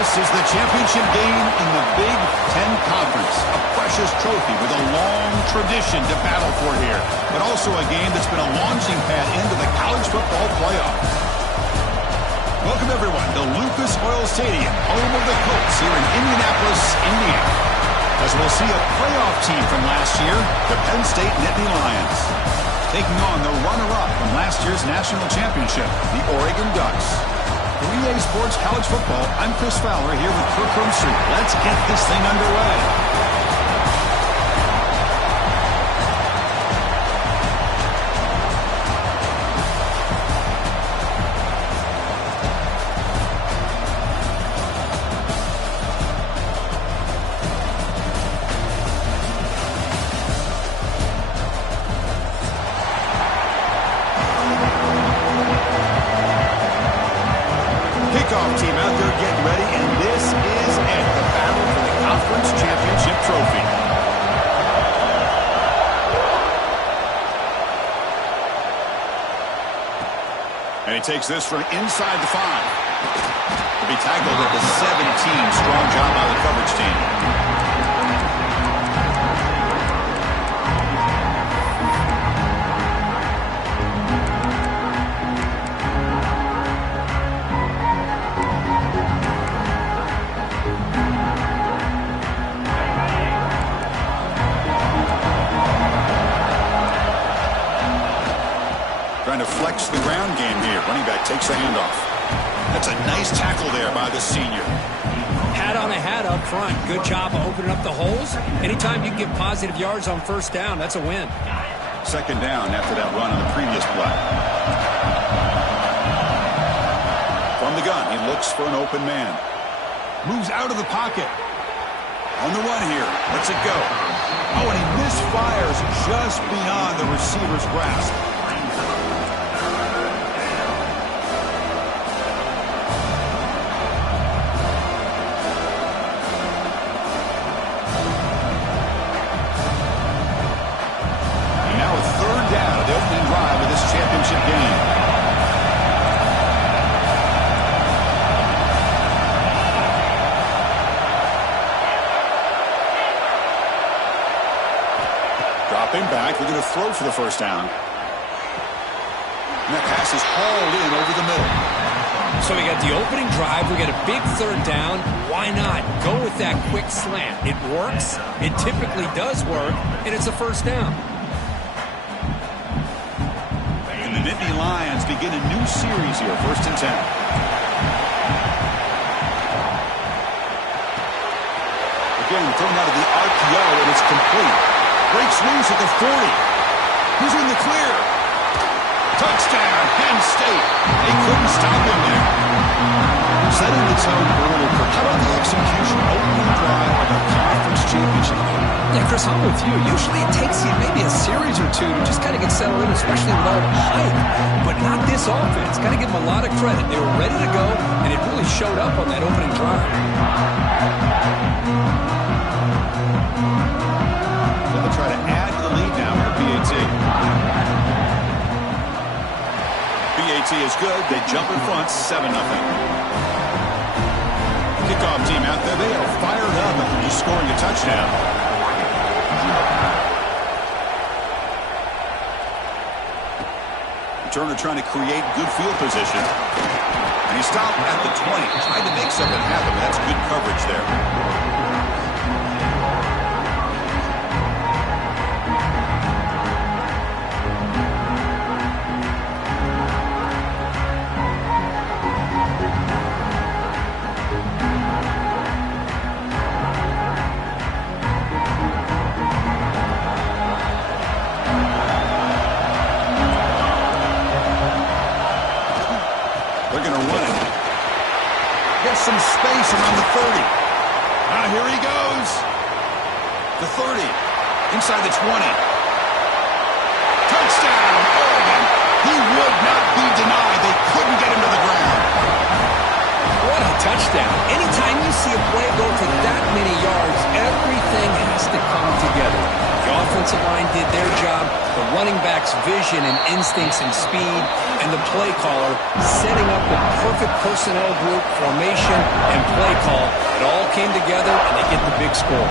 This is the championship game in the Big Ten Conference. A precious trophy with a long tradition to battle for here. But also a game that's been a launching pad into the college football playoff. Welcome, everyone, to Lucas Oil Stadium, home of the Colts here in Indianapolis, Indiana. As we'll see a playoff team from last year, the Penn State Nittany Lions, taking on the runner-up from last year's national championship, the Oregon Ducks. For EA Sports College Football, I'm Chris Fowler here with Kirk Herbstreit. Let's get this thing underway. Kickoff team out there getting ready, and this is it, the battle for the conference championship trophy. And he takes this from inside the 5. He'll be tackled at the 17. Strong job by the coverage team. Trying to flex the ground game here. Running back takes the handoff. That's a nice tackle there by the senior. Hat on a hat up front. Good job of opening up the holes. Anytime you can get positive yards on first down, that's a win. Second down after that run on the previous play. From the gun, he looks for an open man. Moves out of the pocket. On the run here. Lets it go. Oh, and he misfires just beyond the receiver's grasp. Championship game. Dropping back, we're going to throw for the first down. And that pass is hauled in over the middle. So we got the opening drive, we got a big third down. Why not go with that quick slant? It works, it typically does work, and it's a first down. The Nittany Lions begin a new series here, 1st and 10. Again, thrown out of the RPO, and it's complete. Breaks loose at the 40. Who's in the clear? Touchdown, Penn State. They couldn't stop him there. Setting the tone early. How about the execution? Opening drive of a conference championship game. Yeah, Chris, I'm with you. Usually it takes you maybe a series or two to just kind of get settled in, especially with all the hype. But not this offense. Got to give them a lot of credit. They were ready to go, and it really showed up on that opening drive. They'll try to add to the lead now for BAT. BAT is good. They jump in front, 7-0. Kickoff team out there. They are fired up after just scoring a touchdown. Turner trying to create good field position. And he stopped at the 20. Tried to make something happen, but that's good coverage there. They're going to run it. Gets some space around the 30. Now here he goes. The 30. Inside the 20. Touchdown, Oregon. He would not be denied. They couldn't get him to the ground. What a touchdown. Anytime you see a play go for that many yards, everything has to come together. The offensive line did their job. The running back's vision and instincts and speed, and the play caller setting up the perfect personnel group, formation, and play call. It all came together, and they get the big score.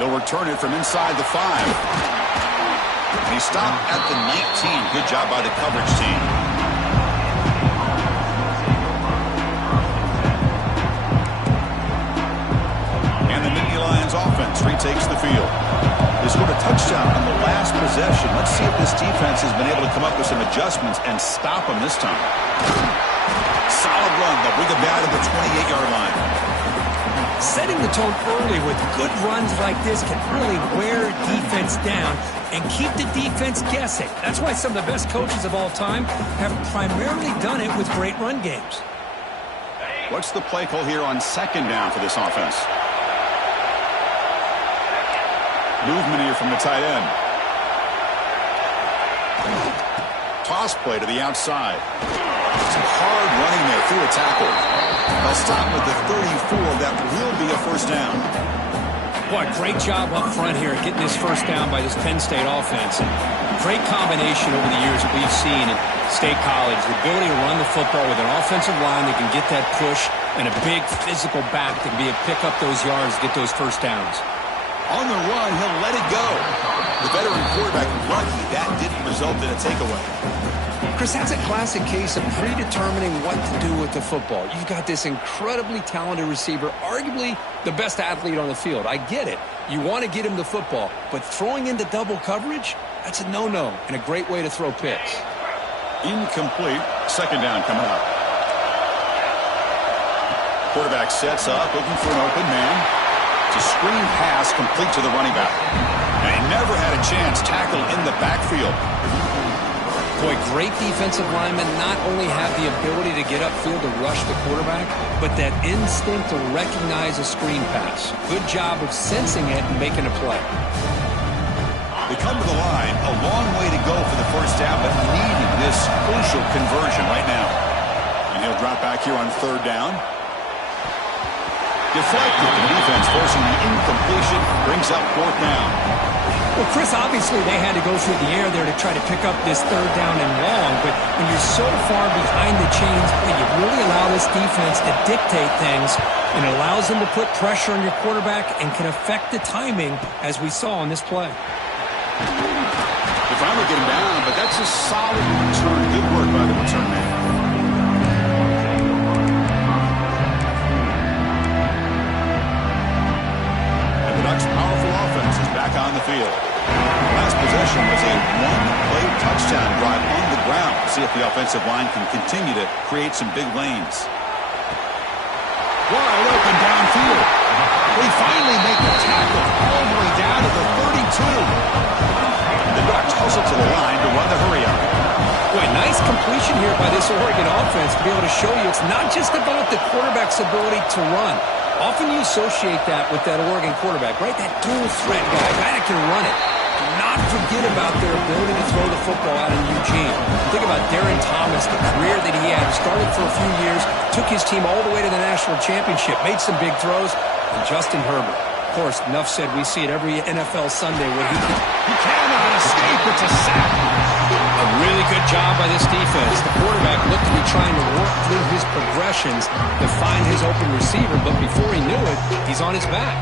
They'll return it from inside the 5. He stopped at the 19. Good job by the coverage team. And the Nittany Lions offense retakes the field. They scored a touchdown on the last possession. Let's see if this defense has been able to come up with some adjustments and stop them this time. Solid run. They'll bring it down to the 28-yard line. Setting the tone early with good runs like this can really wear defense down and keep the defense guessing. That's why some of the best coaches of all time have primarily done it with great run games. What's the play call here on second down for this offense? Movement here from the tight end. Toss play to the outside. Some hard running there through a tackle. They'll stop with the 34. That will be a first down. Boy, great job up front here getting this first down by this Penn State offense. And great combination over the years that we've seen in State College. The ability to run the football with an offensive line that can get that push and a big physical back that can be able to pick up those yards, get those first downs. On the run, he'll let it go. The veteran quarterback lucky that didn't result in a takeaway. Chris, that's a classic case of predetermining what to do with the football. You've got this incredibly talented receiver, arguably the best athlete on the field. I get it. You want to get him the football, but throwing into double coverage, that's a no-no and a great way to throw picks. Incomplete. Second down coming up. Quarterback sets up, looking for an open man. It's a screen pass complete to the running back. And he never had a chance tackled in the backfield. Boy, great defensive linemen not only have the ability to get upfield to rush the quarterback, but that instinct to recognize a screen pass. Good job of sensing it and making a play. They come to the line, a long way to go for the first down, but needing this crucial conversion right now. And he'll drop back here on third down. Deflected, the defense forcing the incompletion, brings up fourth down. Well, Chris, obviously they had to go through the air there to try to pick up this third down and long, but when you're so far behind the chains, you really allow this defense to dictate things, and it allows them to put pressure on your quarterback and can affect the timing, as we saw on this play. They finally get him down, but that's a solid return. Good work by the return man. And the Ducks' powerful offense is back on the field. Last possession was a one-play touchdown drive on the ground. See if the offensive line can continue to create some big lanes. Wide open downfield. They finally make the tackle all the way down to the 32. The Ducks hustle to the line to run the hurry-up. Boy, nice completion here by this Oregon offense to be able to show you it's not just about the quarterback's ability to run. Often you associate that with that Oregon quarterback, right? That dual threat guy that can run it. Do not forget about their ability to throw the football out in Eugene. Think about Darren Thomas, the career that he had. Started for a few years, took his team all the way to the national championship, made some big throws, and Justin Herbert. Of course, enough said, we see it every NFL Sunday where he cannot escape. It's a sack. A really good job by this defense. The quarterback looked to be trying to work through his progressions to find his open receiver, but before he knew it, he's on his back.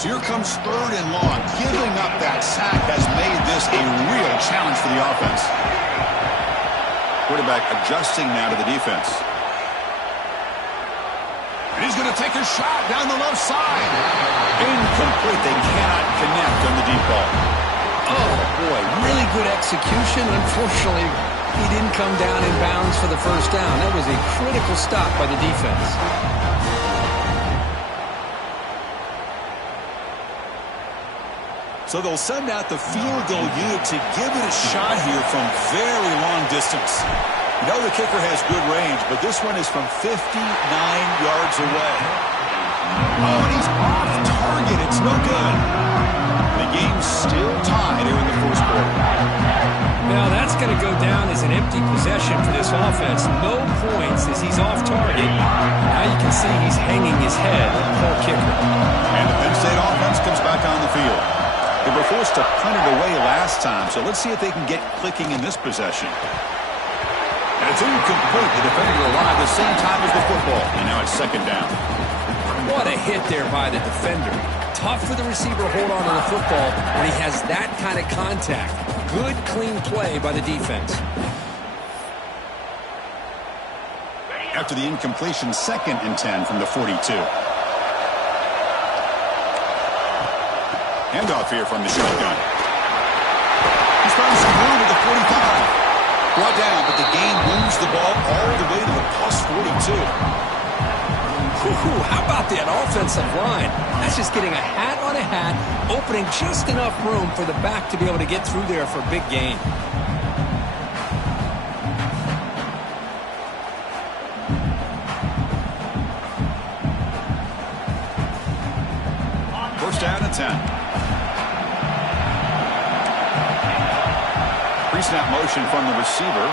So here comes third and long. Giving up that sack has made this a real challenge for the offense. Quarterback adjusting now to the defense. And he's going to take a shot down the left side. Incomplete. They cannot connect on the deep ball. Oh, boy, really good execution. Unfortunately, he didn't come down in bounds for the first down. That was a critical stop by the defense. So they'll send out the field goal unit to give it a shot here from very long distance. You know the kicker has good range, but this one is from 59 yards away. Oh, and he's off target. It's no good. The game's still tied here in the first quarter. Well, that's going to go down as an empty possession for this offense. No points as he's off target. Now you can see he's hanging his head. Poor kicker. And the Penn State offense comes back on the field. They were forced to punt it away last time, so let's see if they can get clicking in this possession. And it's incomplete. The defender arrived the same time as the football, and now it's second down. What a hit there by the defender. Tough for the receiver to hold on to the football when he has that kind of contact. Good, clean play by the defense. After the incompletion, 2nd and 10 from the 42. Handoff here from the shotgun. He's found some room at the 45. Brought down, but the gain moves the ball all the way to the plus 42. How about that offensive line? That's just getting a hat on a hat, opening just enough room for the back to be able to get through there for a big gain. First down and 10. Pre-snap motion from the receiver.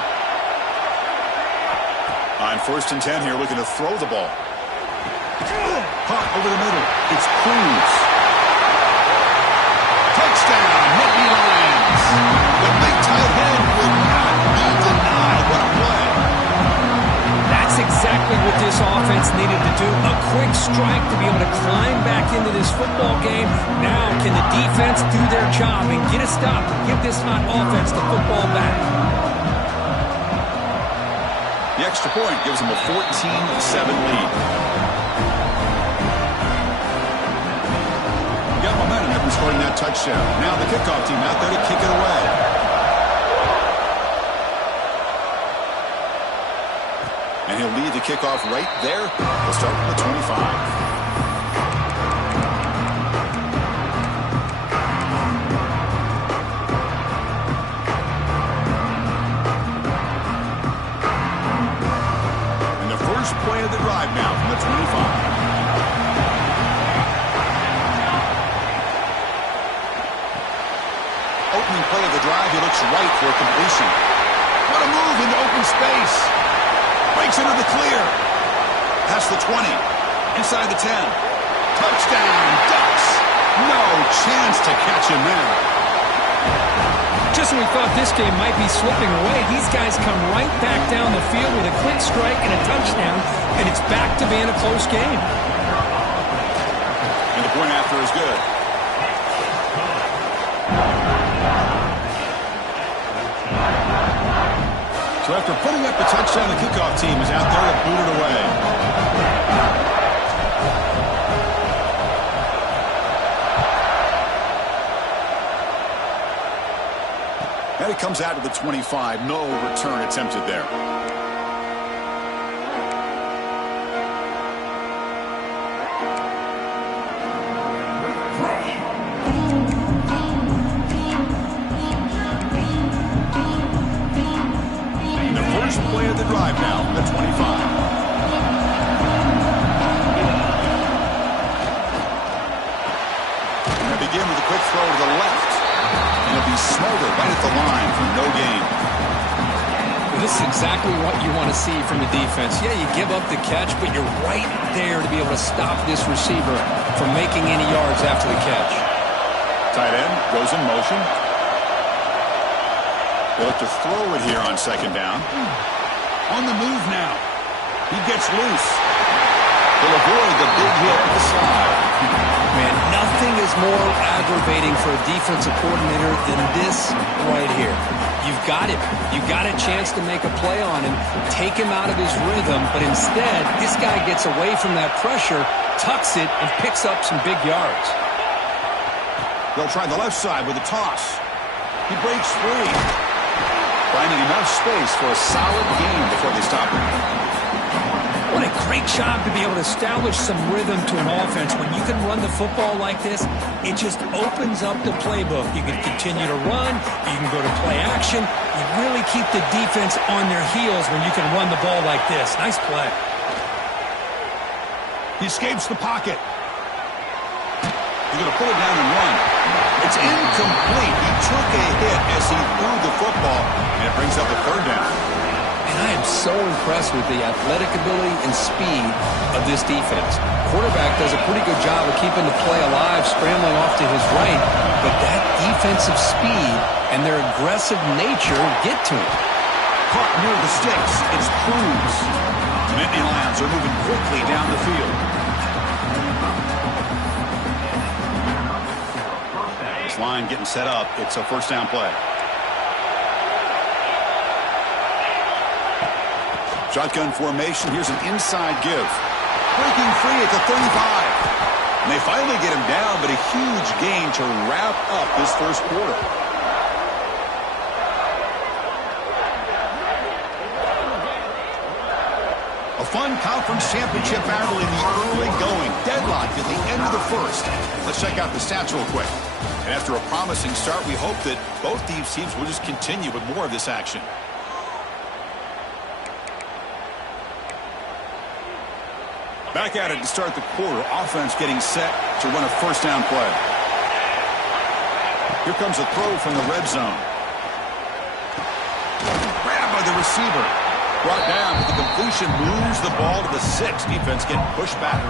On 1st and 10 here, looking to throw the ball. Caught over the middle. It's Cruz. Touchdown, Nittany Lions. The big tight end would not be denied. What a play. That's exactly what this offense needed to do. A quick strike to be able to climb back into this football game. Now can the defense do their job and get a stop and give this hot offense the football back? The extra point gives them a 14-7 lead. Got momentum after scoring that touchdown. Now the kickoff team out there to kick it away. And he'll lead the kickoff right there. We'll start from the 25. Play of the drive now from the 25. Opening play of the drive, he looks right for a completion. What a move into open space. Breaks into the clear. Past the 20. Inside the 10. Touchdown, Ducks. No chance to catch him there. Just when we thought this game might be slipping away, these guys come right back down the field with a quick strike and a touchdown, and it's back to being a close game. And the point after is good. So after putting up the touchdown, the kickoff team is out there to boot it away. And it comes out to the 25. No return attempted there. And the first play of the drive now from the 25. And they begin with a quick throw to the left. And it'll be smothered right at the line for no gain. Well, this is exactly what you want to see from the defense. Yeah, you give up the catch, but you're right there to be able to stop this receiver from making any yards after the catch. Tight end goes in motion. They look to throw it here on 2nd down. On the move now. He gets loose. They'll avoid the big hit at the slide. Man, nothing is more aggravating for a defensive coordinator than this right here. You've got him. You've got a chance to make a play on him, take him out of his rhythm, but instead, this guy gets away from that pressure, tucks it, and picks up some big yards. They'll try the left side with a toss. He breaks free. Finding enough space for a solid gain before they stop him. What a great job to be able to establish some rhythm to an offense. When you can run the football like this, it just opens up the playbook. You can continue to run. You can go to play action. You really keep the defense on their heels when you can run the ball like this. Nice play. He escapes the pocket. He's going to pull it down and run. It's incomplete. He took a hit as see through the football, and it brings up a third down. And I am so impressed with the athletic ability and speed of this defense. Quarterback does a pretty good job of keeping the play alive, scrambling off to his right, but that defensive speed and their aggressive nature get to him. Caught near the sticks. It's Cruz. The Nittany Lions are moving quickly down the field. This line getting set up. It's a first down play. Shotgun formation. Here's an inside give. Breaking free at the 35. And they finally get him down, but a huge gain to wrap up this first quarter. A fun conference championship battle in the early going. Deadlocked at the end of the first. Let's check out the stats real quick. And after a promising start, we hope that both these teams will just continue with more of this action. Back at it to start the quarter. Offense getting set to run a first down play. Here comes a throw from the red zone. Grabbed by the receiver. Brought down, but the completion moves the ball to the 6. Defense getting pushed back.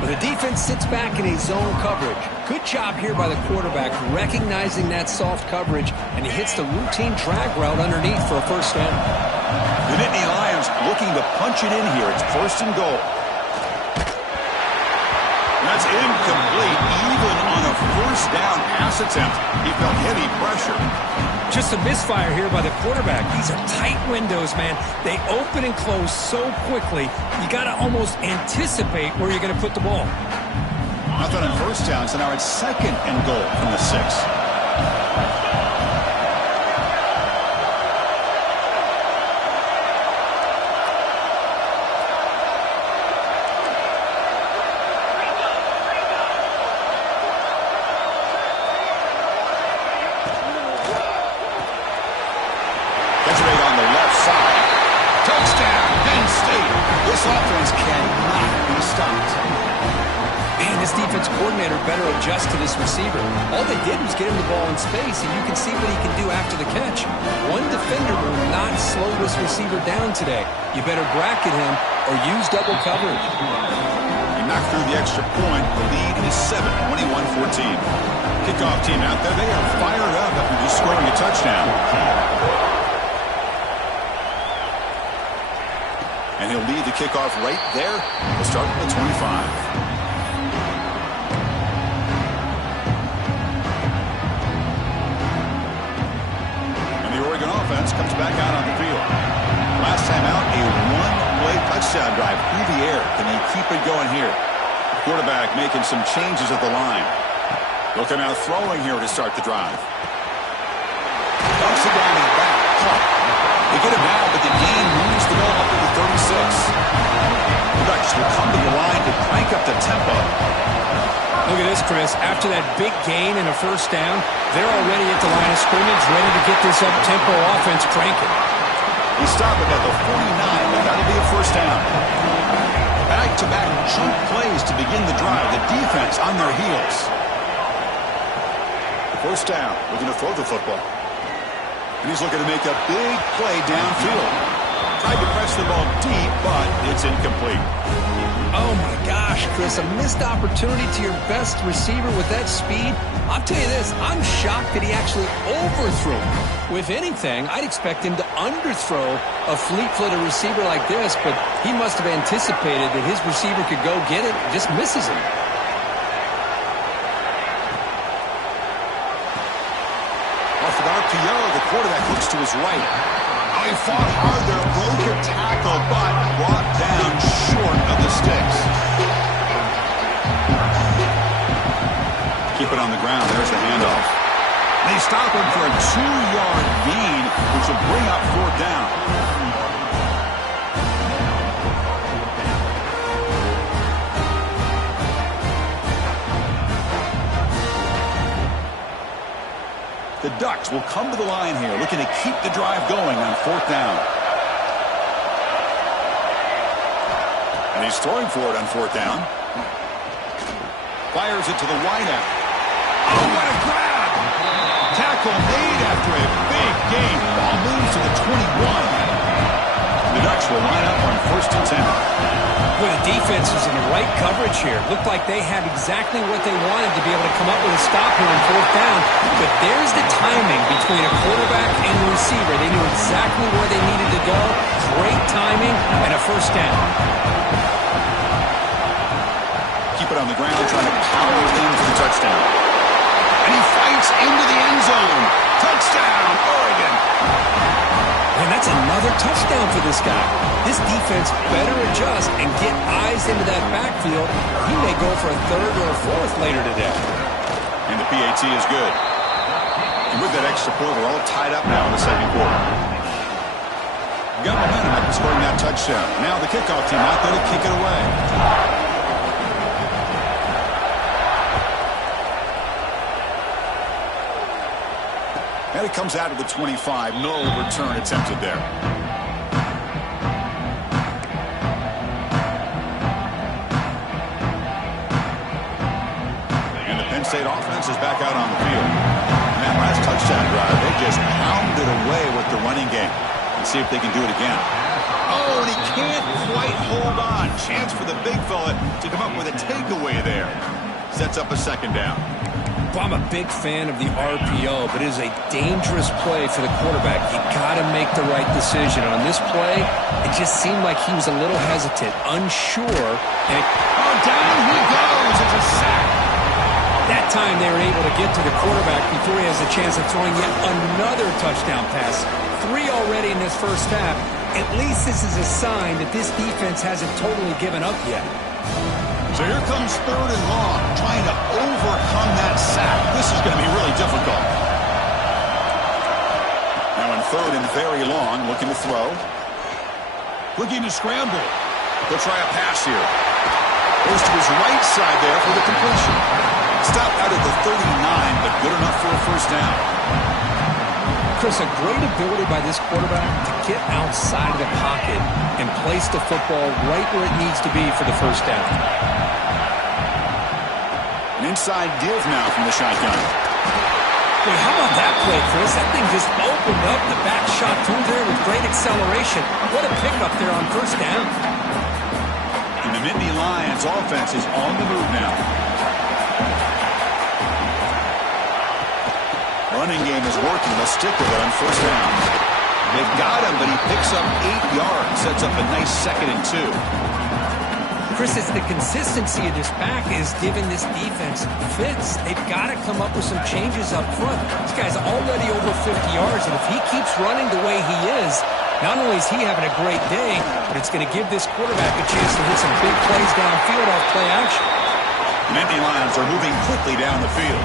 But the defense sits back in a zone coverage. Good job here by the quarterback recognizing that soft coverage, and he hits the routine drag route underneath for a first down. The Nittany Lions looking to punch it in here. It's first and goal. That's incomplete. Even on a first down pass attempt, he felt heavy pressure. Just a misfire here by the quarterback. These are tight windows, man. They open and close so quickly, you got to almost anticipate where you're going to put the ball. Nothing on first down, so now it's second and goal from the 6. Offense cannot be stopped. Man, this defense coordinator better adjust to this receiver. All they did was get him the ball in space, and you can see what he can do after the catch. One defender will not slow this receiver down today. You better bracket him or use double coverage. He knocked through the extra point. The lead is 7, 21-14. Kickoff team out there. They are fired up after just scoring a touchdown. And he'll lead the kickoff right there. We'll start with the 25. And the Oregon offense comes back out on the field. Last time out, a one-play touchdown drive through the air. Can he keep it going here? Quarterback making some changes at the line. They'll come out throwing here to start the drive. Dumps it down his back. Caught. They get him now, but the gain moves the ball up to the 36. The Ducks will come to the line to crank up the tempo. Look at this, Chris. After that big gain and a first down, they're already at the line of scrimmage, ready to get this up-tempo offense cranking. He stopped it at the 49. That got to be a first down. Back-to-back chunk plays to begin the drive. The defense on their heels. First down. Looking to throw the football. And he's looking to make a big play downfield. Tried to press the ball deep, but it's incomplete. Oh, my gosh, Chris. A missed opportunity to your best receiver with that speed. I'll tell you this, I'm shocked that he actually overthrew him. With anything, I'd expect him to underthrow a fleet-footed receiver like this, but he must have anticipated that his receiver could go get it and just misses him. Off the RPO, the quarterback looks to his right. Oh, he fought hard there, broke a tackle, but brought down short of the sticks. Keep it on the ground. There's the handoff. They stop him for a 2-yard gain, which will bring up fourth down. The Ducks will come to the line here, looking to keep the drive going on fourth down. And he's throwing for it on fourth down. Fires it to the wideout. Oh, what a grab! Tackle made after a big gain. Ball moves to the 21. The Ducks will line up on 1st and 10. Well, the defense was in the right coverage here. Looked like they had exactly what they wanted to be able to come up with a stop here on 4th down. But there's the timing between a quarterback and the receiver. They knew exactly where they needed to go. Great timing and a 1st down. Keep it on the ground, trying to power it in for the touchdown. And he fights into the end zone. Touchdown, Oregon. And that's another touchdown for this guy. This defense better adjust and get eyes into that backfield. He may go for a 3rd or a 4th later today. And the PAT is good. And with that extra point, we're all tied up now in the 2nd quarter. Got momentum after scoring that touchdown. Now the kickoff team out there to kick it away. And it comes out of the 25. No return attempted there. And the Penn State offense is back out on the field. And that last touchdown drive, they just pounded away with the running game. Let's see if they can do it again. Oh, and he can't quite hold on. Chance for the big fella to come up with a takeaway there. Sets up a 2nd down. I'm a big fan of the RPO, but it is a dangerous play for the quarterback. You got to make the right decision. On this play, it just seemed like he was a little hesitant, unsure. And down he goes. It's a sack. That time they were able to get to the quarterback before he has a chance of throwing yet another touchdown pass. 3 already in this 1st half. At least this is a sign that this defense hasn't totally given up yet. So here comes 3rd and long, trying to overcome that sack. This is going to be really difficult. Now in 3rd and very long, looking to throw. Looking to scramble. He'll try a pass here. Goes to his right side there for the completion. Stopped out at the 39, but good enough for a 1st down. Chris, a great ability by this quarterback to get outside of the pocket and place the football right where it needs to be for the 1st down. An inside give now from the shotgun. Wait, how about that play, Chris? That thing just opened up the back shot through there with great acceleration. What a pickup there on 1st down. And the Nittany Lions offense is on the move now. Running game is working. They'll stick with it on 1st down. They've got him, but he picks up 8 yards. Sets up a nice 2nd and 2. Chris, it's the consistency of this back is giving this defense fits. They've got to come up with some changes up front. This guy's already over 50 yards, and if he keeps running the way he is, not only is he having a great day, but it's going to give this quarterback a chance to hit some big plays downfield off play action. The Nittany Lions are moving quickly down the field.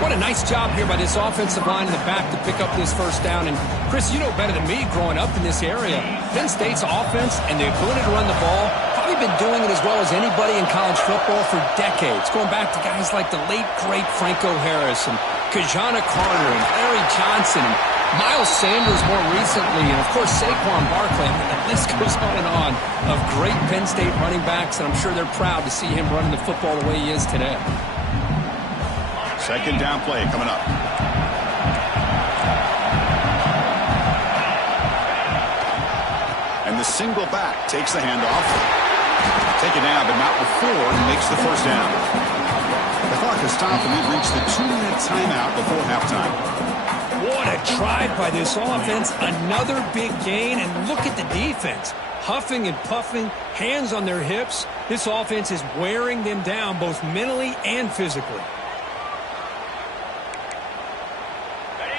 What a nice job here by this offensive line in the back to pick up this 1st down. And, Chris, you know better than me growing up in this area. Penn State's offense and the ability to run the ball, probably been doing it as well as anybody in college football for decades, going back to guys like the late, great Franco Harris and Kajana Carter and Larry Johnson and Miles Sanders more recently, and, of course, Saquon Barkley. I mean, the list goes on of great Penn State running backs, and I'm sure they're proud to see him running the football the way he is today. 2nd down play coming up. And the single back takes the handoff. Taken down, but not before he makes the 1st down. The clock has stopped, and we've reached the 2-minute timeout before halftime. What a drive by this offense. Another big gain, and look at the defense. Huffing and puffing, hands on their hips. This offense is wearing them down both mentally and physically.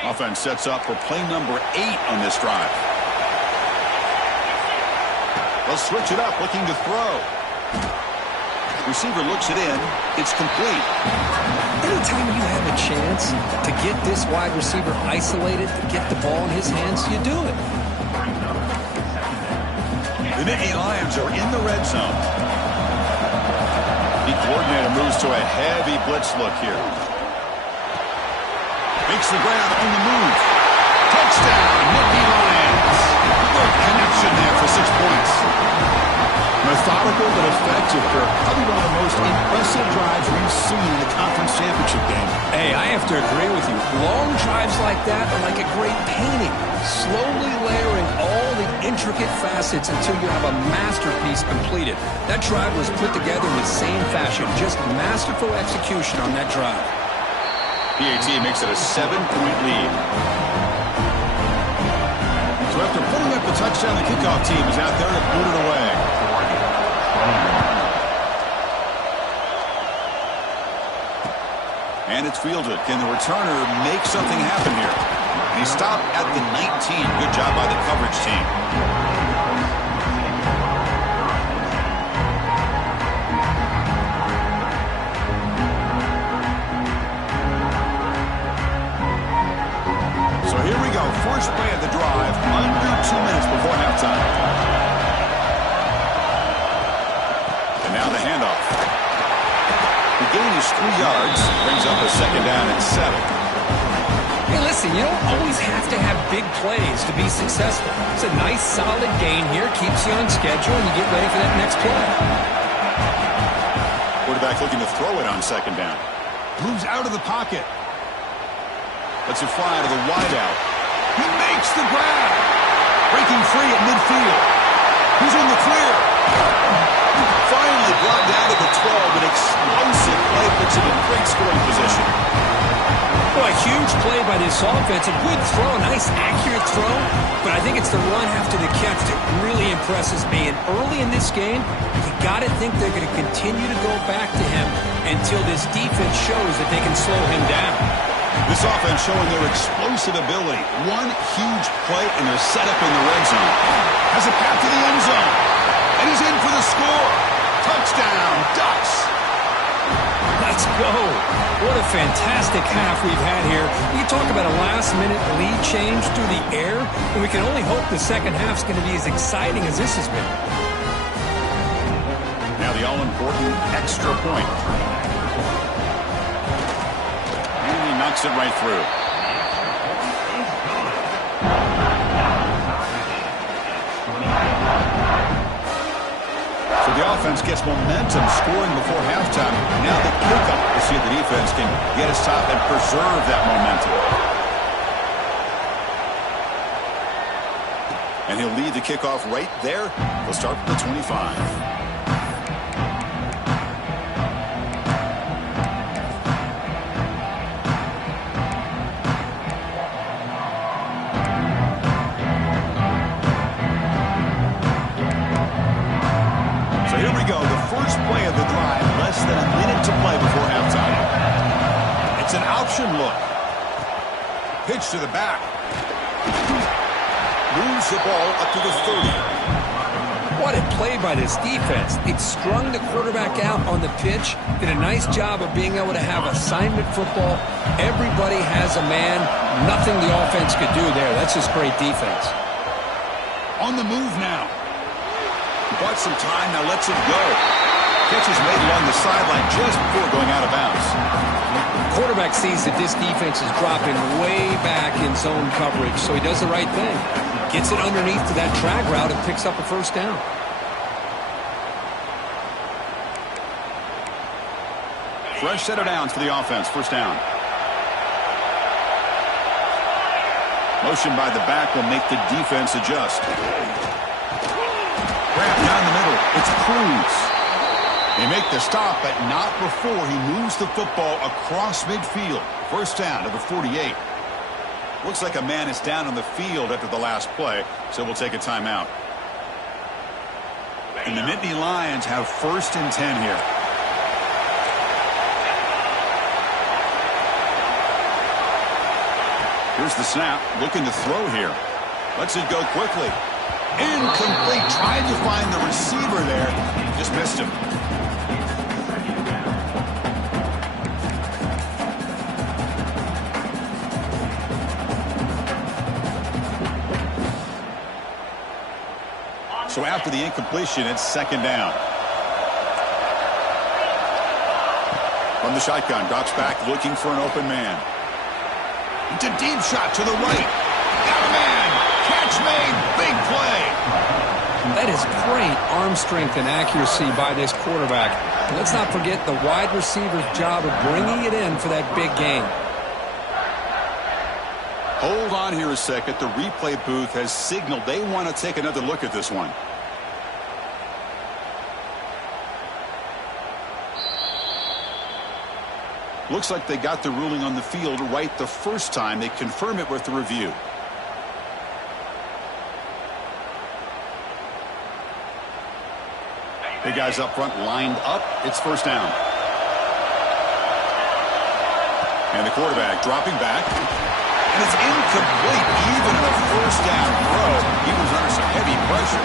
Offense sets up for play number 8 on this drive. They'll switch it up, looking to throw. Receiver looks it in. It's complete. Anytime you have a chance to get this wide receiver isolated, to get the ball in his hands, you do it. The Nittany Lions are in the red zone. The coordinator moves to a heavy blitz look here. Makes the ground on the move. Touchdown, Nittany Lions. Good connection there for 6 points. Methodical but effective for probably one of the most impressive drives we've seen in the conference championship game. Hey, I have to agree with you. Long drives like that are like a great painting, slowly layering all the intricate facets until you have a masterpiece completed. That drive was put together in the same fashion, just masterful execution on that drive. PAT makes it a 7-point lead. So after putting up the touchdown, the kickoff team is out there to boot it away. And it's fielded. Can the returner make something happen here? And he stopped at the 19. Good job by the coverage team. So here we go. First play of the drive, under 2 minutes before halftime. And now the handoff. The gain is 3 yards, brings up a second down and 7. Hey, listen, you don't always have to have big plays to be successful. It's a nice, solid gain here, keeps you on schedule, and you get ready for that next play. Quarterback looking to throw it on second down. Moves out of the pocket. Lets it fly to the wideout. He makes the grab. Breaking free at midfield. He's in the clear. Finally brought down to the 12. An explosive play puts him in great scoring position. Well, a huge play by this offense. A good throw, a nice accurate throw. But I think it's the run after the catch that really impresses me. And early in this game, you got to think they're going to continue to go back to him until this defense shows that they can slow him down. This offense showing their explosive ability. One huge play, and they're set up in the red zone. Has a path to the end zone. And he's in for the score. Touchdown, Ducks. Let's go. What a fantastic half we've had here. You talk about a last-minute lead change through the air, and we can only hope the second half's going to be as exciting as this has been. Now the all-important extra point. And he knocks it right through. So the offense gets momentum scoring before halftime. Now the kickoff to see if the defense can get his top and preserve that momentum. And he'll lead the kickoff right there. He'll start from the 25. Play of the drive, less than a minute to play before halftime. It's an option look. Pitch to the back. Moves the ball up to the 30. What a play by this defense. It strung the quarterback out on the pitch, did a nice job of being able to have assignment football. Everybody has a man. Nothing the offense could do there. That's just great defense. On the move now. He bought some time, now lets it go. Catch is made along the sideline just before going out of bounds. The quarterback sees that this defense is dropping way back in zone coverage, so he does the right thing. Gets it underneath to that drag route and picks up a first down. Fresh set of downs for the offense. First down. Motion by the back will make the defense adjust. Grab down the middle. It's Cruz. They make the stop, but not before he moves the football across midfield. First down to the 48. Looks like a man is down on the field after the last play, so we'll take a timeout. And the Nittany Lions have first and 10 here. Here's the snap. Looking to throw here. Lets it go quickly. Incomplete. Tried to find the receiver there. Just missed him. So after the incompletion, it's second down. From the shotgun, drops back looking for an open man. It's a deep shot to the right. Got a man. Catch made. Big play. That is great arm strength and accuracy by this quarterback. And let's not forget the wide receiver's job of bringing it in for that big gain. Hold on here a second. The replay booth has signaled they want to take another look at this one. Looks like they got the ruling on the field right the first time. They confirm it with the review. The guys up front lined up. It's first down. And the quarterback dropping back. And it's incomplete. Even in a first down throw, he was under some heavy pressure.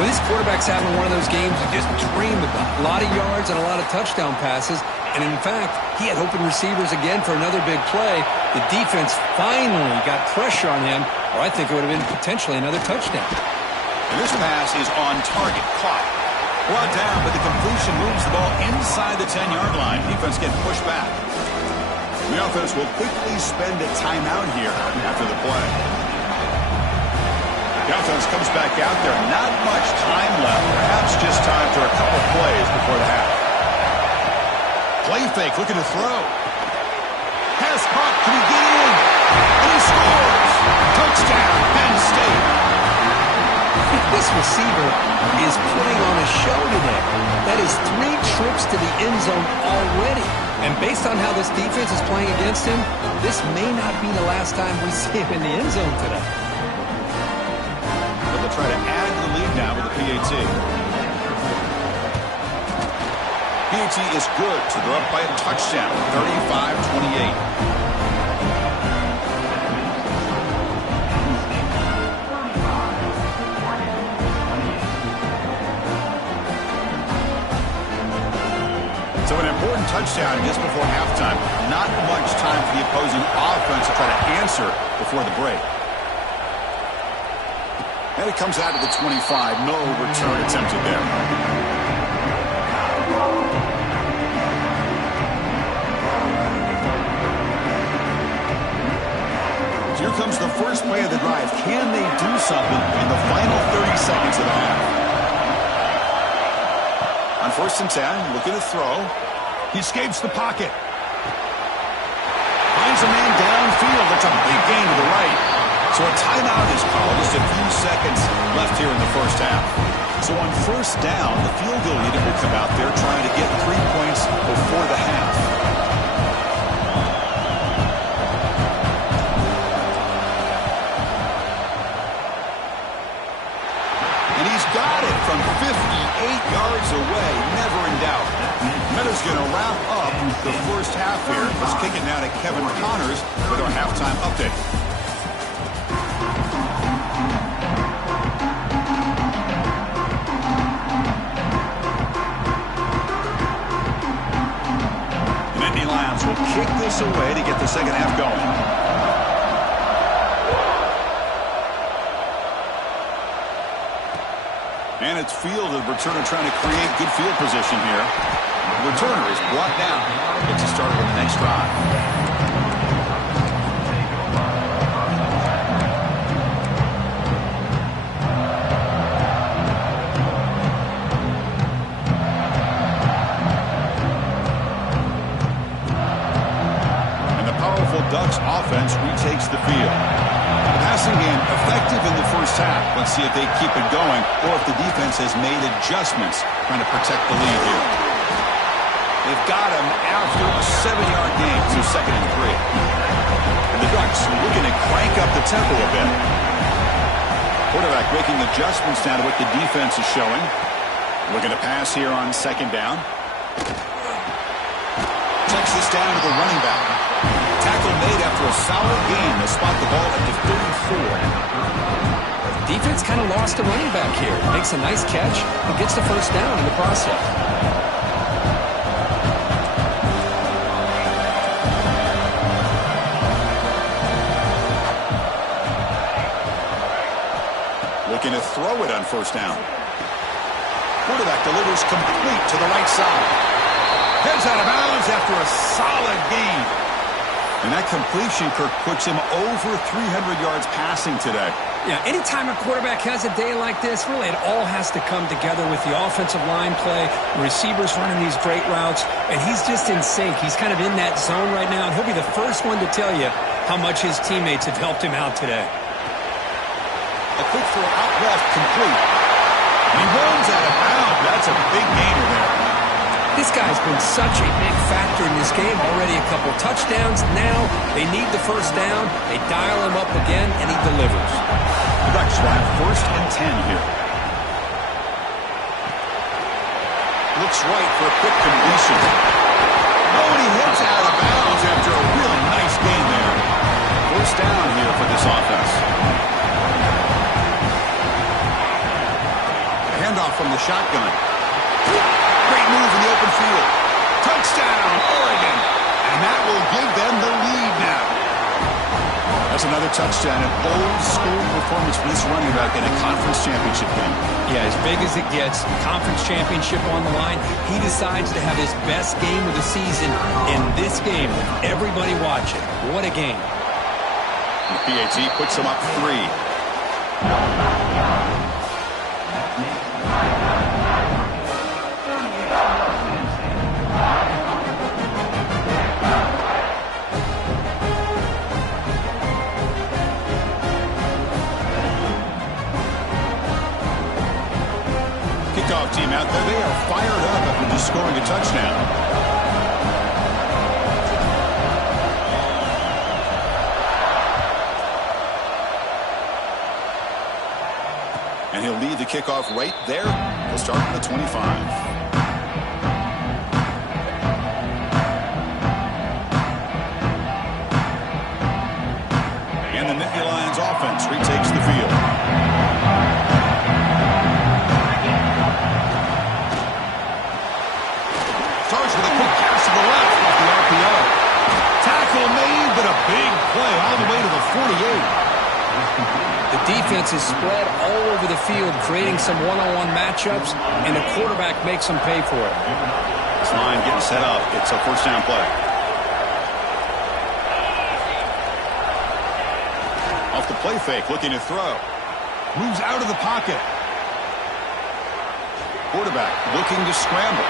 Well, this quarterback's having one of those games you just dream about. A lot of yards and a lot of touchdown passes. And in fact, he had open receivers again for another big play. The defense finally got pressure on him, or I think it would have been potentially another touchdown. And this pass is on target. Caught. Brought down, but the completion moves the ball inside the 10-yard line. Defense getting pushed back. The offense will quickly spend a timeout here after the play. The offense comes back out there. Not much time left. Perhaps just time for a couple plays before the half. Play fake, looking to throw. Pass caught, can he get in? And he scores! Touchdown, Penn State. This receiver is putting on a show today. That is 3 trips to the end zone already. And based on how this defense is playing against him, this may not be the last time we see him in the end zone today. But they'll try to add to the lead now with the PAT. PAT is good, so they're up by a touchdown, 35-28. So an important touchdown just before halftime. Not much time for the opposing offense to try to answer before the break. And it comes out of the 25. No return attempted there. Here comes the first play of the drive. Can they do something in the final 30 seconds of the half? On 1st and 10, looking to throw. He escapes the pocket. Finds a man downfield. That's a big gain to the right. So a timeout is called. Just a few seconds left here in the first half. So on 1st down, the field goal unit will come out there trying to get 3 points before the half. Got it from 58 yards away. Never in doubt. Meta's going to wrap up the first half here. Let's kick it now to Kevin Connors with our halftime update. The Nittany Lions will kick this away to get the second half going. And it's field. The returner trying to create good field position here. The returner is brought down. Gets us started on the next drive. And the powerful Ducks offense retakes the field. Passing game effective in the first half. Let's see if they keep it going or if the defense has made adjustments trying to protect the lead here. They've got him after a 7-yard gain, so 2nd and 3. And the Ducks looking to crank up the tempo a bit. Quarterback making adjustments now to what the defense is showing. Looking to pass here on 2nd down. Checks this down to the running back. Tackle made after a solid gain. They spot the ball at the 34. Defense kind of lost a running back here. Makes a nice catch and gets the first down in the process. Looking to throw it on 1st down. Quarterback delivers complete to the right side. Heads out of bounds after a solid gain. And that completion, Kirk, puts him over 300 yards passing today. Yeah, anytime a quarterback has a day like this, really it all has to come together with the offensive line play, the receivers running these great routes, and he's just in sync. He's kind of in that zone right now, and he'll be the first one to tell you how much his teammates have helped him out today. A quick throw out left, complete. He runs out of bounds. That's a big gainer there. This guy's been such a big factor in this game. Already a couple touchdowns. Now they need the first down. They dial him up again, and he delivers. The Ducks will have 1st and 10 here. Looks right for a quick completion. Oh, and he hits out of bounds after a really nice gain there. 1st down here for this offense. A handoff from the shotgun. Great move in the open field. Touchdown, Oregon. And that will give them the lead now. That's another touchdown. An old school performance for this running back in a conference championship game. Yeah, as big as it gets, conference championship on the line, he decides to have his best game of the season in this game with everybody watching. What a game. The PAT puts him up 3. Kickoff team out there. They are fired up after just scoring a touchdown. And he'll lead the kickoff right there. He'll start from the 25. And the Nittany Lions offense retakes the field. Starts with a quick pass to the left off the RPO. Tackle made, but a big play all the way to the 48. The defense is spread all over the field, creating some one-on-one matchups, and the quarterback makes them pay for it. This line getting set up. It's a 1st down play. Off the play fake, looking to throw. Moves out of the pocket. Quarterback looking to scramble.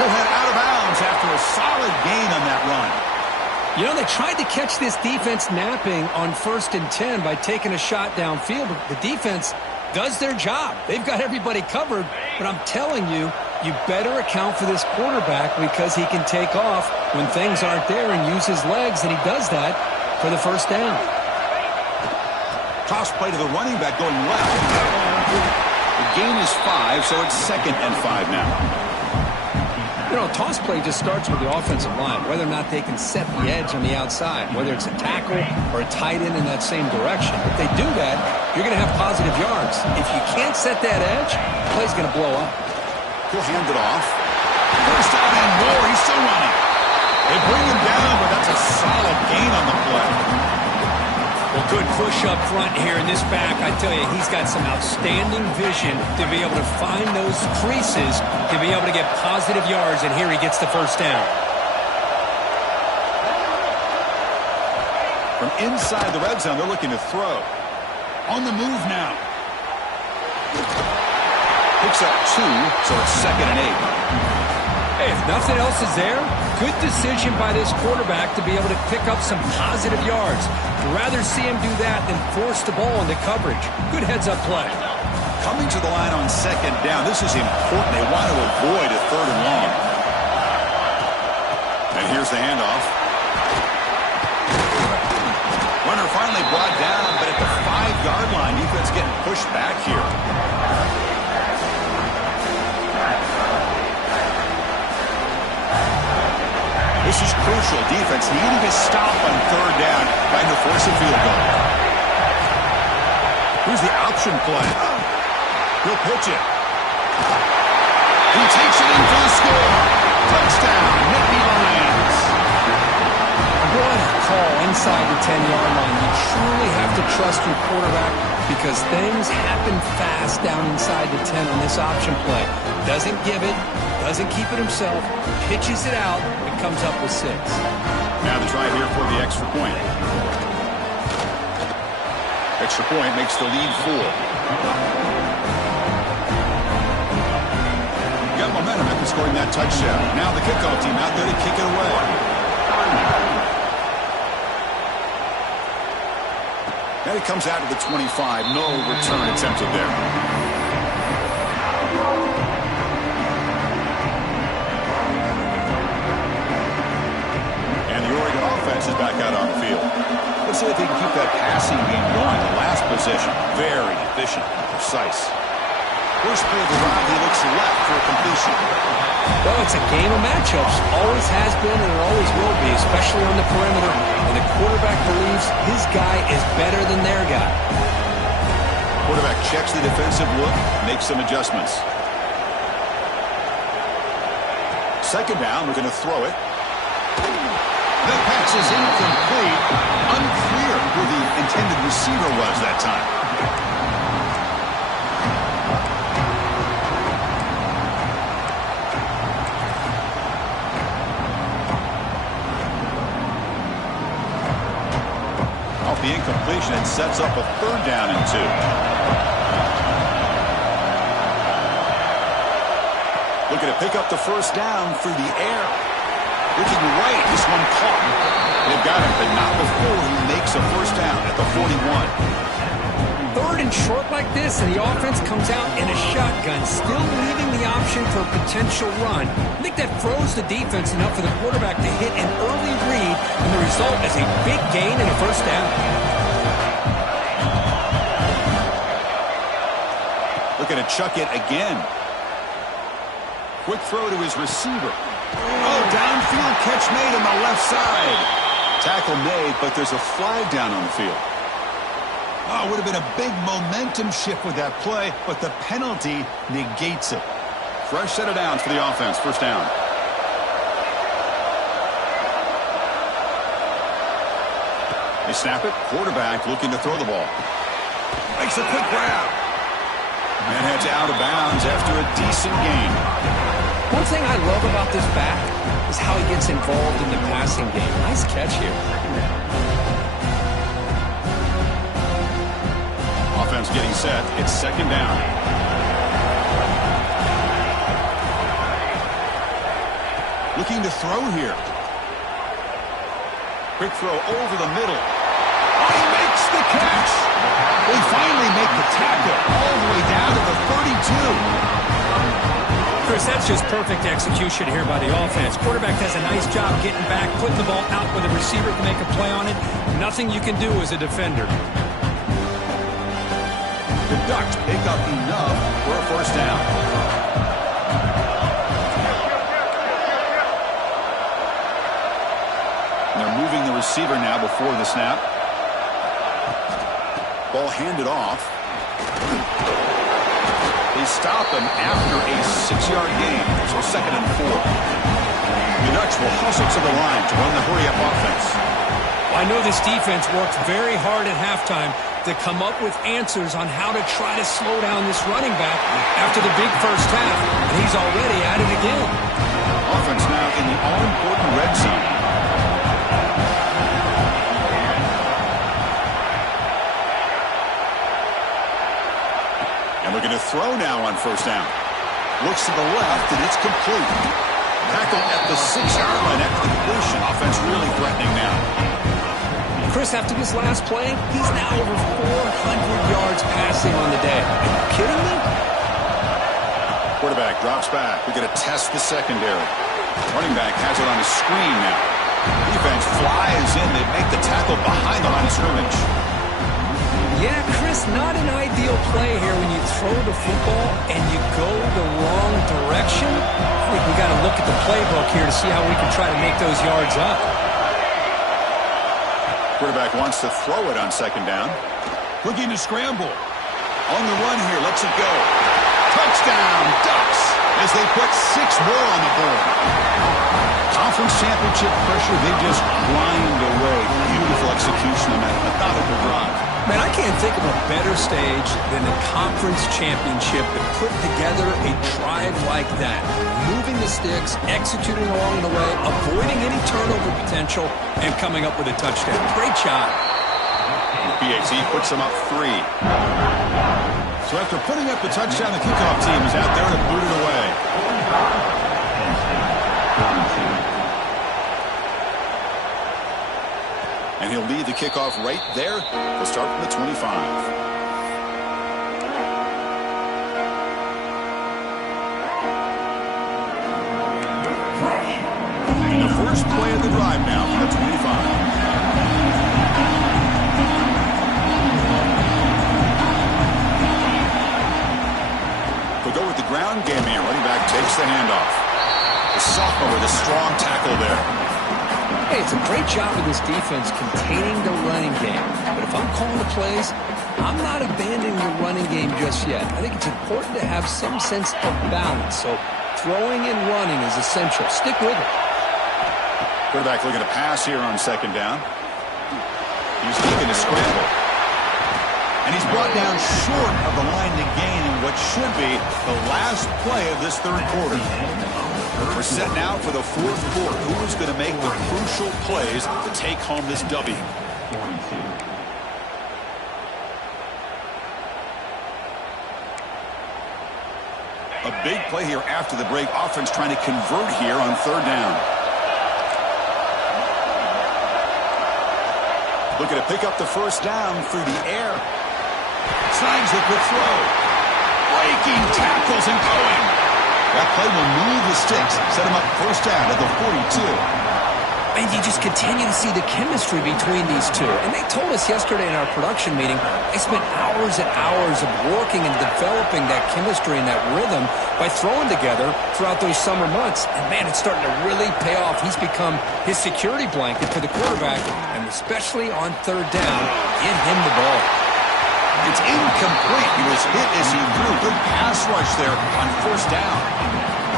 He'll head out of bounds after a solid gain on that run. You know, they tried to catch this defense napping on 1st and 10 by taking a shot downfield, but the defense does their job. They've got everybody covered, but I'm telling you, you better account for this quarterback because he can take off when things aren't there and use his legs, and he does that for the 1st down. Toss play to the running back going left. The gain is 5, so it's 2nd and 5 now. You know, toss play just starts with the offensive line, whether or not they can set the edge on the outside, whether it's a tackle or a tight end in that same direction. If they do that, you're going to have positive yards. If you can't set that edge, the play's going to blow up. He'll hand it off. 1st down and more. He's still running. They bring him down, but that's a solid gain on the play. Well, good push up front here in this back. I tell you, he's got some outstanding vision to be able to find those creases, to be able to get positive yards, and here he gets the 1st down. From inside the red zone, they're looking to throw. On the move now. Picks up 2, so it's 2nd and 8. Hey, if nothing else is there, good decision by this quarterback to be able to pick up some positive yards. I'd rather see him do that than force the ball into coverage. Good heads-up play. Coming to the line on 2nd down. This is important. They want to avoid a 3rd and long. And here's the handoff. Runner finally brought down, but at the 5-yard line, defense getting pushed back here. This is crucial. Defense needing to stop on 3rd down, trying to force a field goal. Here's the option play. He'll pitch it. He takes it in for the score. Touchdown, Nittany Lions. What a call inside the 10-yard line. You truly have to trust your quarterback because things happen fast down inside the 10 on this option play. Doesn't give it, doesn't keep it himself, pitches it out, and comes up with 6. Now the try here for the extra point. Extra point makes the lead 4. Got momentum after scoring that touchdown. Now the kickoff team out there to kick it away. And it comes out to the 25. No return attempted there. And the Oregon offense is back out on the field. Let's see if they can keep that passing game going. The last possession, very efficient and precise. First play of the drive, he looks left for a completion. Well, it's a game of matchups. Always has been and it always will be, especially on the perimeter. And the quarterback believes his guy is better than their guy. Quarterback checks the defensive look, makes some adjustments. Second down, we're going to throw it. The pass is incomplete. Unclear who the intended receiver was that time. Off the incompletion, it sets up a third down and 2. Looking to pick up the first down through the air. Looking right, this one caught. They've got him, but not before he makes a first down at the 41. Third and short like this, and the offense comes out in a shotgun, still leaving the option for a potential run. I think that throws the defense enough for the quarterback to hit an early read, and the result is a big gain and a first down. Looking to chuck it again. Quick throw to his receiver. Oh, downfield catch made on the left side. Tackle made, but there's a flag down on the field. Oh, would have been a big momentum shift with that play, but the penalty negates it. Fresh set of downs for the offense. First down. They snap it. Quarterback looking to throw the ball. Makes a quick grab. And heads out of bounds after a decent gain. One thing I love about this back is how he gets involved in the passing game. Nice catch here. Offense getting set. It's second down. Looking to throw here. Quick throw over the middle. Oh, he makes the catch. They finally make the tackle all the way down to the 32. Chris, that's just perfect execution here by the offense. Quarterback does a nice job getting back, putting the ball out where the receiver can make a play on it. Nothing you can do as a defender. The Ducks pick up enough for a first down. And they're moving the receiver now before the snap. Ball handed off. They stop him after a 6-yard gain, so second and 4. The Ducks will hustle to the line to run the hurry-up offense. Well, I know this defense worked very hard at halftime to come up with answers on how to try to slow down this running back after the big first half, and he's already at it again. Offense now in the all-important red zone. And looking to throw now on first down. Looks to the left, and it's complete. Tackle at the 6-yard line after the completion. Offense really threatening now. Chris, after this last play, he's now over 400 yards passing on the day. Are you kidding me? Quarterback drops back. We're going to test the secondary. Running back has it on his screen now. Defense flies in. They make the tackle behind the line of scrimmage. Yeah, Chris, not an ideal play here when you throw the football and you go the wrong direction. I think we got to look at the playbook here to see how we can try to make those yards up. Quarterback wants to throw it on second down. Looking to scramble. On the run here, lets it go. Touchdown, Ducks, as they put 6 more on the board. Conference championship pressure, they just grind away. Beautiful execution on that methodical drive. Man, I can't think of a better stage than the conference championship to put together a drive like that. Moving the sticks, executing along the way, avoiding any turnover potential, and coming up with a touchdown. Great job. BAT puts them up 3. So after putting up the touchdown, the kickoff team is out there to boot it away. And he'll lead the kickoff right there. They'll start from the 25. And the first play of the drive now from the 25. They'll go with the ground game here. Running back takes the handoff. The sophomore with a strong tackle there. Hey, it's a great job of this defense containing the running game. But if I'm calling the plays, I'm not abandoning the running game just yet. I think it's important to have some sense of balance. So throwing and running is essential. Stick with it. Quarterback looking to pass here on second down. He's looking to scramble. And he's brought down short of the line to gain in what should be the last play of this third quarter. We're set now for the fourth quarter. Who is going to make the crucial plays to take home this W? A big play here after the break. Offense trying to convert here on third down. Looking to pick up the first down through the air. Signs the quick throw. Breaking tackles and going. That play will move the sticks. Set him up first down at the 42. And you just continue to see the chemistry between these two. And they told us yesterday in our production meeting, they spent hours and hours of working and developing that chemistry and that rhythm by throwing together throughout those summer months. And, man, it's starting to really pay off. He's become his security blanket for the quarterback, and especially on third down, give him the ball. It's incomplete. He was hit as he threw. Good pass rush there on first down.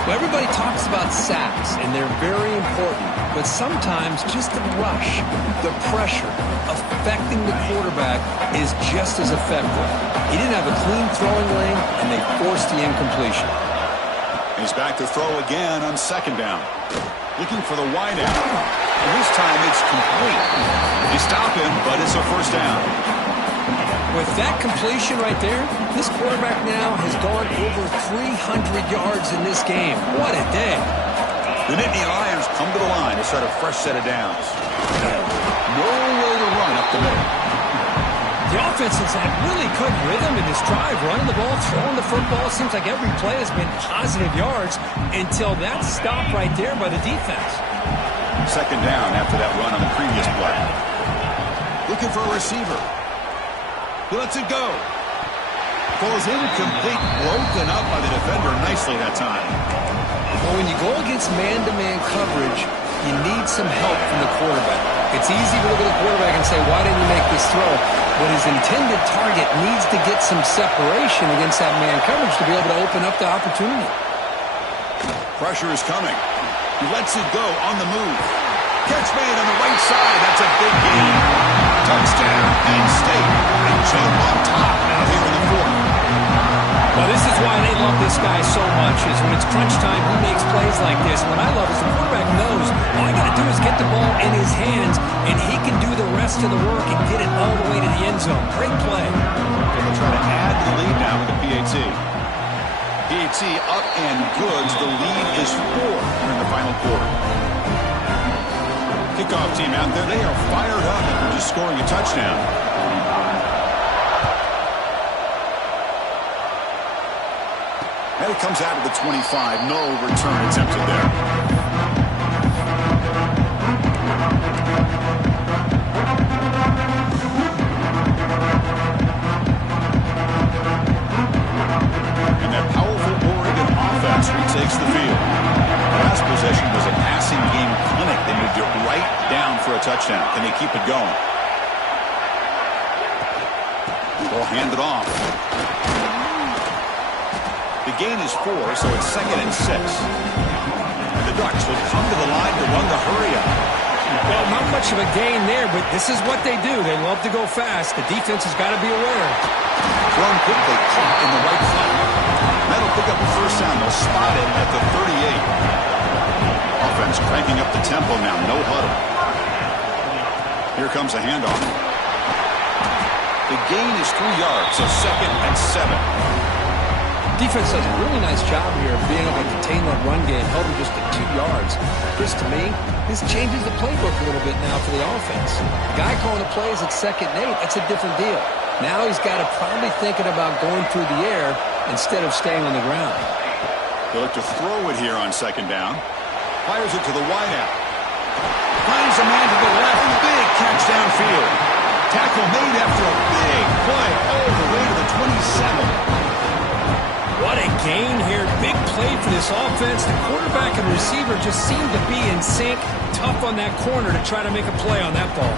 Well, everybody talks about sacks, and they're very important. But sometimes just the rush, the pressure, affecting the quarterback is just as effective. He didn't have a clean throwing lane, and they forced the incompletion. He's back to throw again on second down. Looking for the wide out. And this time it's complete. They stop him, but it's a first down. With that completion right there, this quarterback now has gone over 300 yards in this game. What a day. The Nittany Lions come to the line to start a fresh set of downs. No way to run up the middle. The offense has had really good rhythm in this drive, running the ball, throwing the football. Seems like every play has been positive yards until that stop right there by the defense. Second down after that run on the previous play. Looking for a receiver. He lets it go. Falls incomplete, broken up by the defender nicely that time. Well, when you go against man-to-man coverage, you need some help from the quarterback. It's easy to look at the quarterback and say, why didn't he make this throw? But his intended target needs to get some separation against that man coverage to be able to open up the opportunity. Pressure is coming. He lets it go on the move. Catch made on the right side. That's a big gain. Touchdown, Penn State. They jump on top now here in the fourth. Well, this is why they love this guy so much, is when it's crunch time, he makes plays like this. What I love is the quarterback knows all I got to do is get the ball in his hands, and he can do the rest of the work and get it all the way to the end zone. Great play. They will try to add to the lead now with the PAT. PAT up and good. The lead is 4 here in the final quarter. Kickoff team out there, they are fired up after just scoring a touchdown. And it comes out of the 25. No return attempted there. And that powerful Oregon offense retakes the field. The last possession was a passing game clinic. They moved it right down for a touchdown. Can they keep it going? Ball handed off. The gain is 4, so it's 2nd and 6. And the Ducks will come to the line to run the hurry up. Well, not much of a gain there, but this is what they do. They love to go fast. The defense has got to be aware. Thrown quickly, caught in the right flat. That'll pick up a first down. They'll spot it at the 38. Offense cranking up the tempo now. No huddle. Here comes a handoff. The gain is 3 yards, so 2nd and 7. Defense does a really nice job here of being able to contain that run game, held him just at 2 yards. Chris, to me, this changes the playbook a little bit now for the offense. The guy calling the plays at 2nd and 8, that's a different deal. Now he's got to probably thinking about going through the air instead of staying on the ground. He'll look to throw it here on 2nd down. Fires it to the wideout. Finds a man to the left. Big catch downfield. Tackle made after a big play all the way to the 27. What a gain here. Big play for this offense. The quarterback and receiver just seem to be in sync. Tough on that corner to try to make a play on that ball.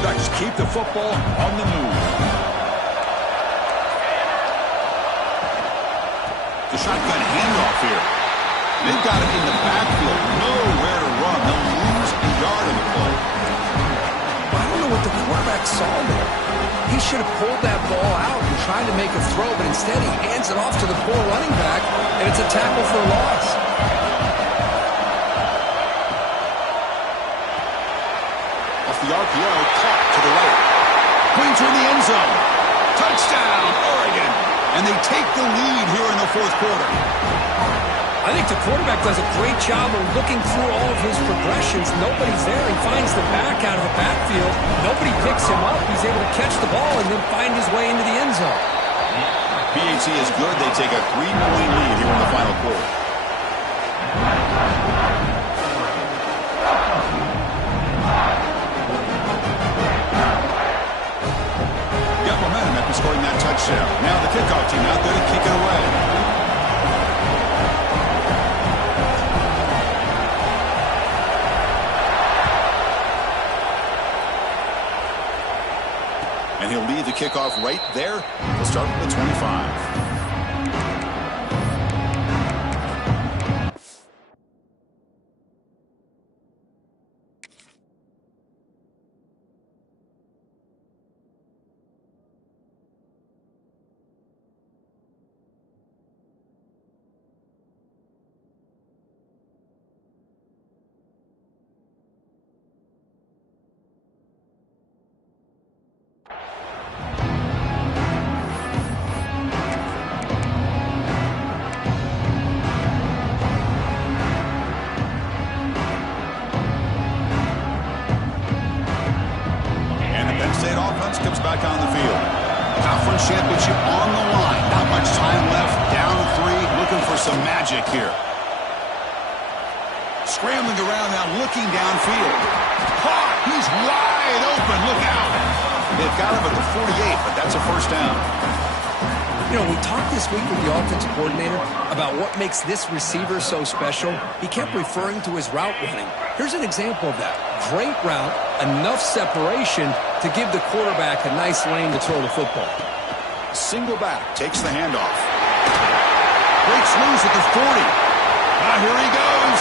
Ducks keep the football on the move. The shotgun handoff here. They've got it in the backfield. Nowhere to run. They'll lose a yard in the play. I don't know what the quarterback saw there. He should have pulled that ball out and tried to make a throw, but instead he hands it off to the poor running back, and it's a tackle for a loss. Off the RPO, caught to the right. Pointer in the end zone. Touchdown, Oregon. And they take the lead here in the 4th quarter. I think the quarterback does a great job of looking through all of his progressions. Nobody's there. He finds the back out of the backfield. Nobody picks him up. He's able to catch the ball and then find his way into the end zone. PAT is good. They take a 3-point lead here in the final quarter. Got momentum after scoring that touchdown. Now the kickoff team out there to kick it away. And he'll lead the kickoff right there. We'll start with the 25. Comes back on the field. Conference championship on the line. Not much time left. Down 3. Looking for some magic here. Scrambling around now, looking downfield. Caught. He's wide open. Look out. They've got him at the 48, but that's a first down. You know, we talked this week with the offensive coordinator about what makes this receiver so special. He kept referring to his route running. Here's an example of that. Great route, enough separation to give the quarterback a nice lane to throw the football. Single back, takes the handoff. Breaks loose at the 40. Here he goes.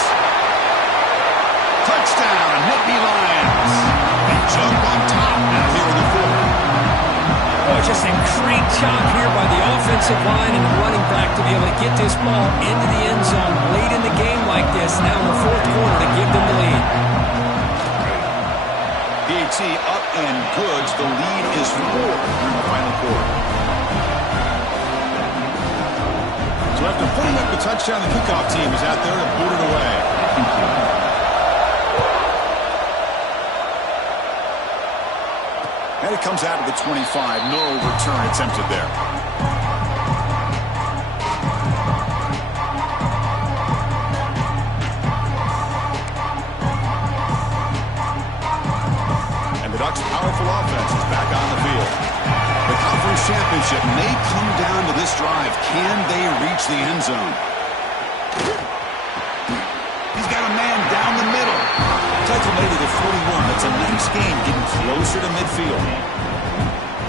Touchdown, Nittany Lions. They jump on top now here in the 4th. Oh, just a great job here by the offensive line and the running back to be able to get this ball into the end zone late in the game like this, now in the 4th quarter to give them the lead. PAT up and goods. The lead is 4 in the final quarter. So after putting up the touchdown, the kickoff team is out there to boot it away. And it comes out of the 25. No return attempted there. And the Ducks' powerful offense is back on the field. The conference championship may come down to this drive. Can they reach the end zone? He's got a man down the middle. Tackle made to the 41. That's a nice game, getting closer to midfield.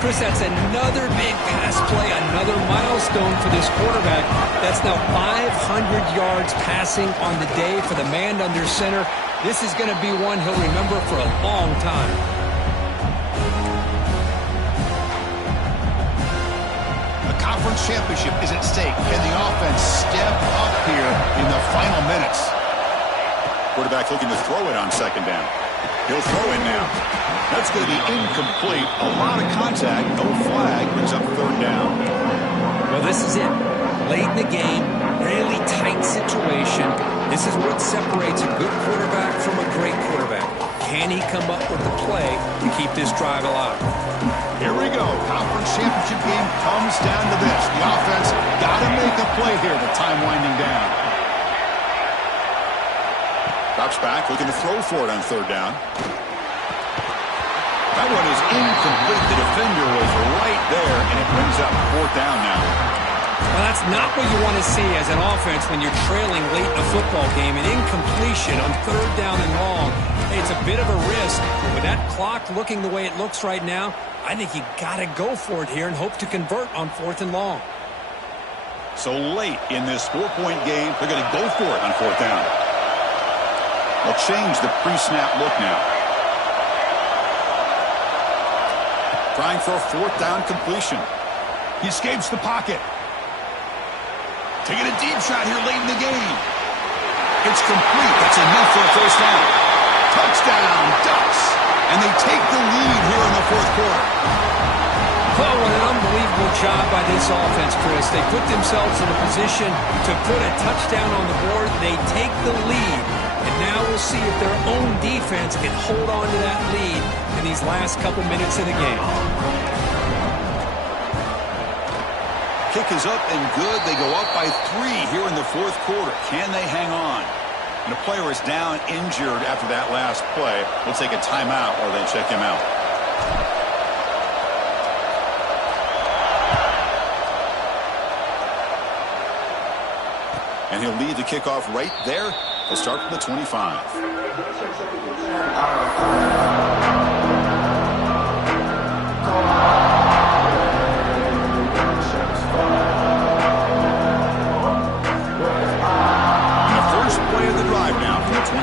Chris, that's another big pass play, another milestone for this quarterback. That's now 500 yards passing on the day for the man under center. This is going to be one he'll remember for a long time. The conference championship is at stake. Can the offense step up here in the final minutes? Quarterback looking to throw it on second down. He'll throw it now. That's going to be incomplete. A lot of contact. No flag. Brings up third down. Well, this is it. Late in the game, really tight situation. This is what separates a good quarterback from a great quarterback. Can he come up with the play to keep this drive alive? Here we go. Conference championship game comes down to this. The offense got to make a play here with time winding down. Drops back, looking to throw for it on third down. That one is incomplete. The defender was right there, and it brings up fourth down now. Well, that's not what you want to see as an offense when you're trailing late in a football game. An incompletion on third down and long. Hey, it's a bit of a risk. With that clock looking the way it looks right now, I think you got to go for it here and hope to convert on fourth and long. So late in this 4-point game, they're going to go for it on fourth down. They'll change the pre-snap look now. Trying for a fourth down completion. He escapes the pocket. Taking a deep shot here late in the game. It's complete. That's enough for a first down. Touchdown, Ducks. And they take the lead here in the fourth quarter. Oh, what an unbelievable job by this offense, Chris. They put themselves in a position to put a touchdown on the board. They take the lead. And now we'll see if their own defense can hold on to that lead in these last couple minutes of the game. Kick is up and good. They go up by 3 here in the fourth quarter. Can they hang on? And a player is down injured after that last play. We'll take a timeout while they check him out. And he'll lead the kickoff right there. They'll start from the 25. Drive now from the 25.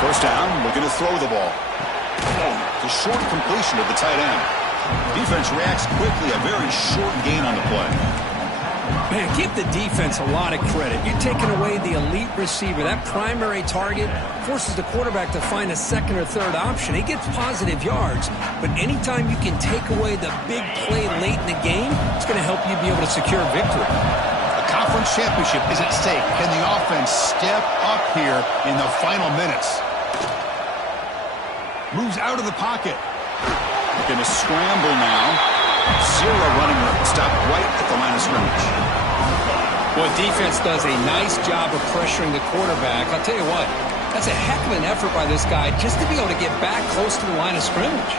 First down, looking to throw the ball. The short completion of the tight end. Defense reacts quickly, a very short gain on the play. Man, give the defense a lot of credit. You're taking away the elite receiver. That primary target forces the quarterback to find a second or third option. He gets positive yards, but anytime you can take away the big play late in the game, it's going to help you be able to secure victory. Conference championship is at stake. Can the offense step up here in the final minutes? Moves out of the pocket. Going to scramble now. Zero running room. Stop right at the line of scrimmage. Well, defense does a nice job of pressuring the quarterback. I'll tell you what, that's a heck of an effort by this guy just to be able to get back close to the line of scrimmage.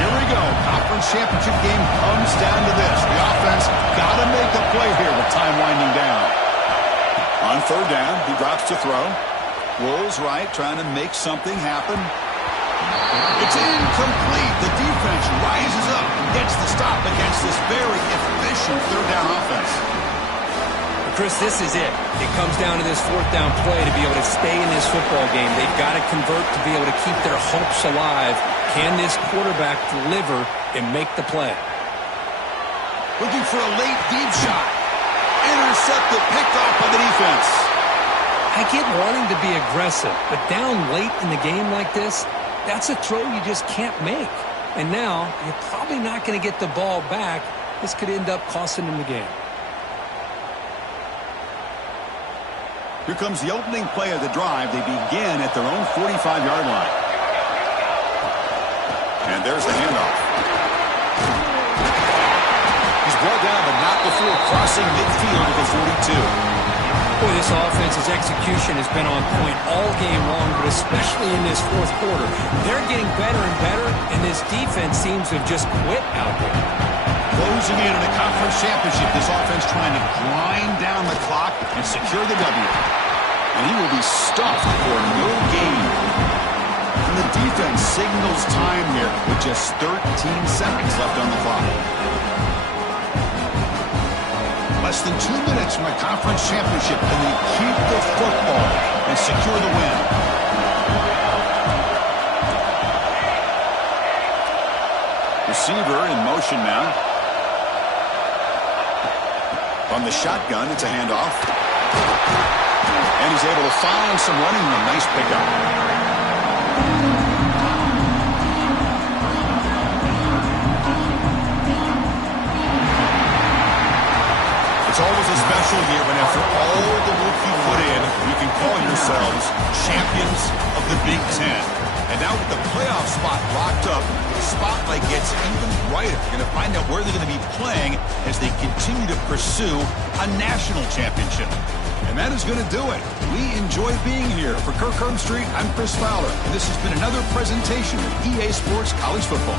Here we go. Conference championship game comes down to this. The offense got to make a play here with time winding down. On third down, he drops to throw. Rolls right, trying to make something happen. It's incomplete. The defense rises up and gets the stop against this very efficient third down offense. Chris, this is it. It comes down to this fourth down play to be able to stay in this football game. They've got to convert to be able to keep their hopes alive. Can this quarterback deliver and make the play? Looking for a late deep shot. Intercepted, picked off by the defense. I get wanting to be aggressive, but down late in the game like this, that's a throw you just can't make. And now, you're probably not going to get the ball back. This could end up costing them the game. Here comes the opening play of the drive. They begin at their own 45-yard line. And there's the handoff. He's brought down, but not before crossing midfield at the 42. Boy, this offense's execution has been on point all game long, but especially in this fourth quarter. They're getting better and better, and this defense seems to have just quit out there. Closing in on a conference championship, this offense trying to grind down the clock and secure the W. And he will be stuffed for no gain. And the defense signals time here with just 13 seconds left on the clock. Less than 2 minutes from a conference championship, and they keep the football and secure the win. Receiver in motion now. On the shotgun, it's a handoff. And he's able to find some running room. Nice pickup. It's always a special year when after all the work you put in, you can call yourselves champions of the Big Ten. And now with the playoff spot locked up, the spotlight gets even brighter. You're going to find out where they're going to be playing as they continue to pursue a national championship. And that is going to do it. We enjoy being here. For Kirk Herbstreit, I'm Chris Fowler. And this has been another presentation of EA Sports College Football.